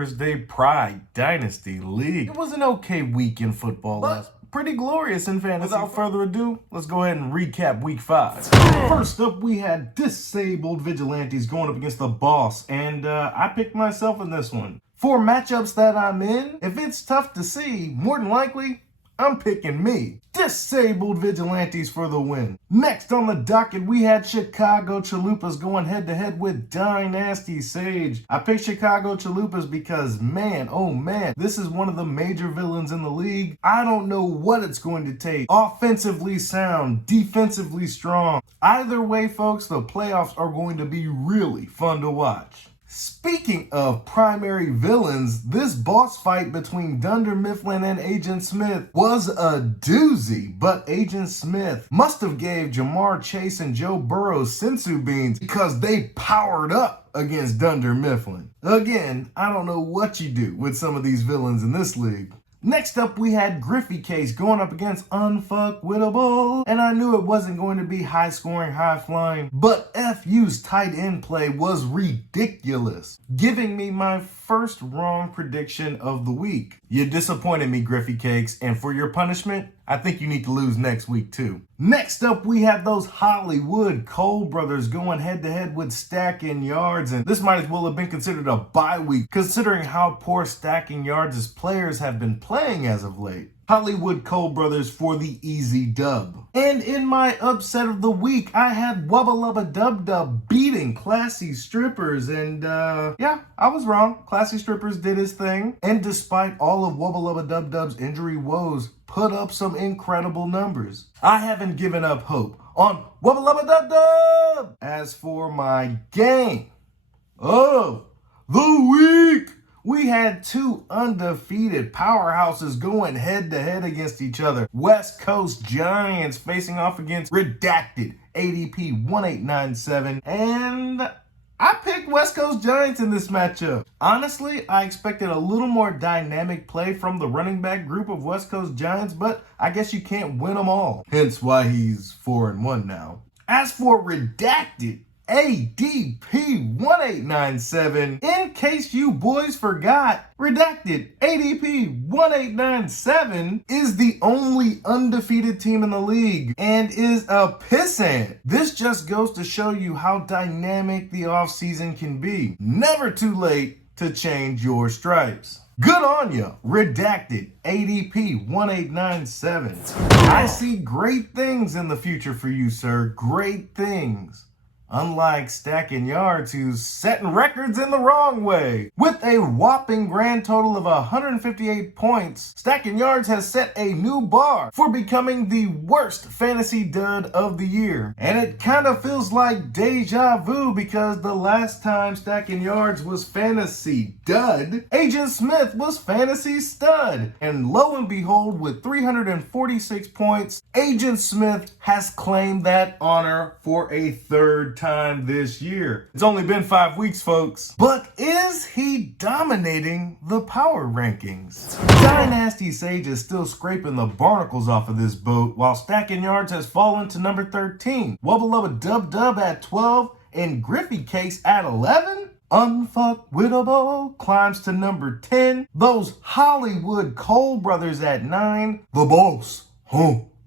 Thursday Pride Dynasty League. It was an okay week in football, but pretty glorious in fantasy. Without further ado, let's go ahead and recap week 5. First up, we had disabled vigilantes going up against the boss, and I picked myself in this one. For matchups that I'm in, if it's tough to see, more than likely, I'm picking me. Disabled vigilantes for the win. Next on the docket, we had Chicago Chalupas going head-to-head with Dynasty Sage. I picked Chicago Chalupas because, man, oh man, this is one of the major villains in the league. I don't know what it's going to take. Offensively sound, defensively strong. Either way, folks, the playoffs are going to be really fun to watch. Speaking of primary villains, this boss fight between Dunder Mifflin and Agent Smith was a doozy, but Agent Smith must have gave Jamar Chase and Joe Burrow sensu beans because they powered up against Dunder Mifflin. Again, I don't know what you do with some of these villains in this league. Next up, we had Griffey Case going up against Unfuckwittable. And I knew it wasn't going to be high scoring, high flying, but FU's tight end play was ridiculous, giving me my first wrong prediction of the week. You disappointed me, Griffey Cakes, and for your punishment, I think you need to lose next week too. Next up, we have those Hollywood Cole brothers going head to head with Stacking Yards, and this might as well have been considered a bye week considering how poor Stacking Yards' players have been playing as of late. Hollywood Cole brothers for the easy dub. And in my upset of the week, I had Wubba Lubba Dub Dub beating Classy Strippers, and yeah, I was wrong. Classy Strippers did his thing, and despite all of Wubba Lubba Dub Dub's injury woes, put up some incredible numbers. I haven't given up hope on Wubba Lubba Dub Dub. As for my game of the week, we had two undefeated powerhouses going head-to-head against each other. West Coast Giants facing off against Redacted ADP 1897. And I picked West Coast Giants in this matchup. Honestly, I expected a little more dynamic play from the running back group of West Coast Giants, but I guess you can't win them all. Hence why he's 4-1 now. As for Redacted ADP 1897, in case you boys forgot, Redacted ADP 1897 is the only undefeated team in the league and is a pissant. This just goes to show you how dynamic the offseason can be. Never too late to change your stripes. Good on ya, Redacted ADP 1897. I see great things in the future for you, sir. Great things. Unlike Stacking Yards, who's setting records in the wrong way. With a whopping grand total of 158 points, Stacking Yards has set a new bar for becoming the worst fantasy dud of the year. And it kind of feels like deja vu because the last time Stacking Yards was fantasy dud, Agent Smith was fantasy stud. And lo and behold, with 346 points, Agent Smith has claimed that honor for a third time this year. It's only been 5 weeks, folks. But is he dominating the power rankings? Dynasty Sage is still scraping the barnacles off of this boat, while Stacking Yards has fallen to number 13. Wubba Lubba Dub Dub at 12 and Griffey Case at 11? Unfuckwittable climbs to number 10. Those Hollywood Cole brothers at 9. The boss,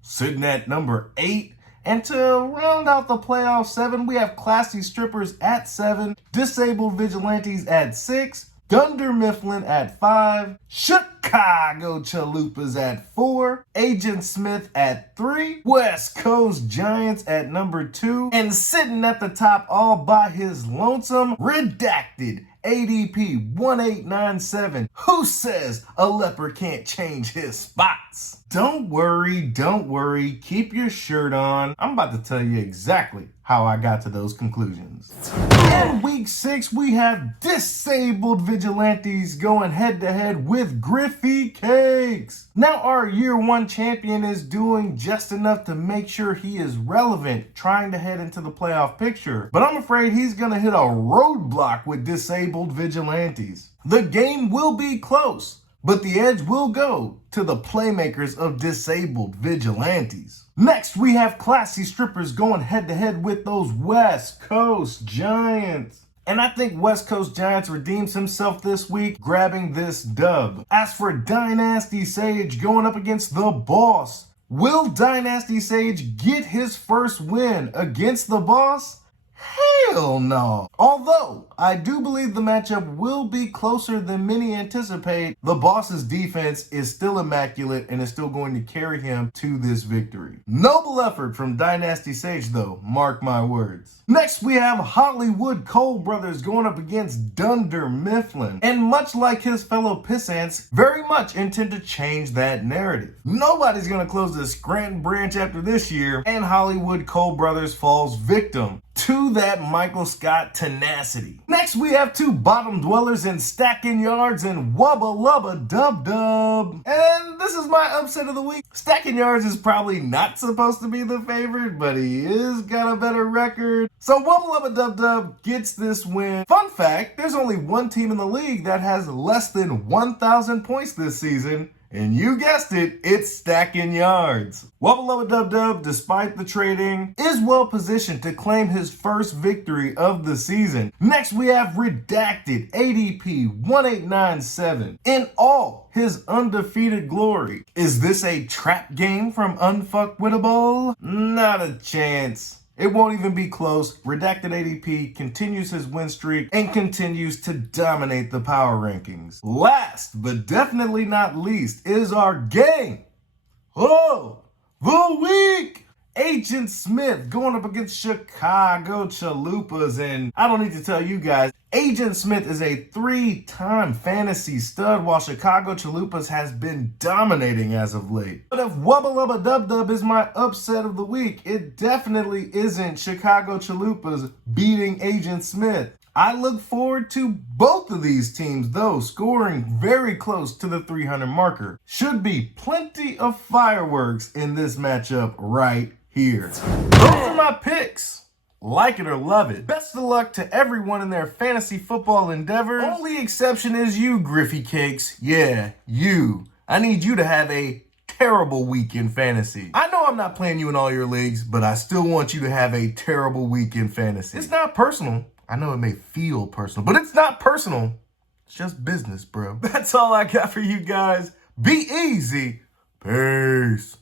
sitting at number 8. And to round out the playoff 7, we have Classy Strippers at 7, Disabled Vigilantes at 6, Dunder Mifflin at 5, Chicago Chalupas at 4, Agent Smith at 3, West Coast Giants at number 2, and sitting at the top all by his lonesome, Redacted ADP 1897. Who says a leopard can't change his spots? Don't worry, keep your shirt on. I'm about to tell you exactly how I got to those conclusions. In week 6, we have Disabled Vigilantes going head to head with Griffey Cakes. Now our year 1 champion is doing just enough to make sure he is relevant, trying to head into the playoff picture. But I'm afraid he's gonna hit a roadblock with Disabled Vigilantes. The game will be close, but the edge will go to the playmakers of Disabled Vigilantes. Next, we have Classy Strippers going head to head with those West Coast Giants. And I think West Coast Giants redeems himself this week, grabbing this dub. As for Dynasty Sage going up against the Boss, will Dynasty Sage get his first win against the Boss? Hell no. Although, I do believe the matchup will be closer than many anticipate, the Boss's defense is still immaculate and is still going to carry him to this victory. Noble effort from Dynasty Sage though, mark my words. Next we have Hollywood Cole brothers going up against Dunder Mifflin. And much like his fellow pissants, very much intend to change that narrative. Nobody's gonna close the Scranton branch after this year, and Hollywood Cole brothers falls victim to that Michael Scott tenacity. Next, we have two bottom dwellers in Stacking Yards and Wubba Lubba Dub Dub. And this is my upset of the week. Stacking Yards is probably not supposed to be the favorite, but he is got a better record. So Wubba Lubba Dub Dub gets this win. Fun fact, there's only one team in the league that has less than 1,000 points this season. And you guessed it, it's Stacking Yards. Wubba Lubba Dub Dub, despite the trading, is well positioned to claim his first victory of the season. Next, we have Redacted, ADP 1897. In all his undefeated glory. Is this a trap game from Unfuckwittable? Not a chance. It won't even be close. Redacted ADP continues his win streak and continues to dominate the power rankings. Last, but definitely not least, is our game of the week. Agent Smith going up against Chicago Chalupas. And I don't need to tell you guys, Agent Smith is a 3-time fantasy stud, while Chicago Chalupas has been dominating as of late. But if Wubba Lubba Dub Dub is my upset of the week, it definitely isn't Chicago Chalupas beating Agent Smith. I look forward to both of these teams, though, scoring very close to the 300 marker. Should be plenty of fireworks in this matchup right here. Those are my picks. Like it or love it. Best of luck to everyone in their fantasy football endeavors. Only exception is you, Griffey Cakes. Yeah, you. I need you to have a terrible week in fantasy. I know I'm not playing you in all your leagues, but I still want you to have a terrible week in fantasy. It's not personal. I know it may feel personal, but it's not personal. It's just business, bro. That's all I got for you guys. Be easy. Peace.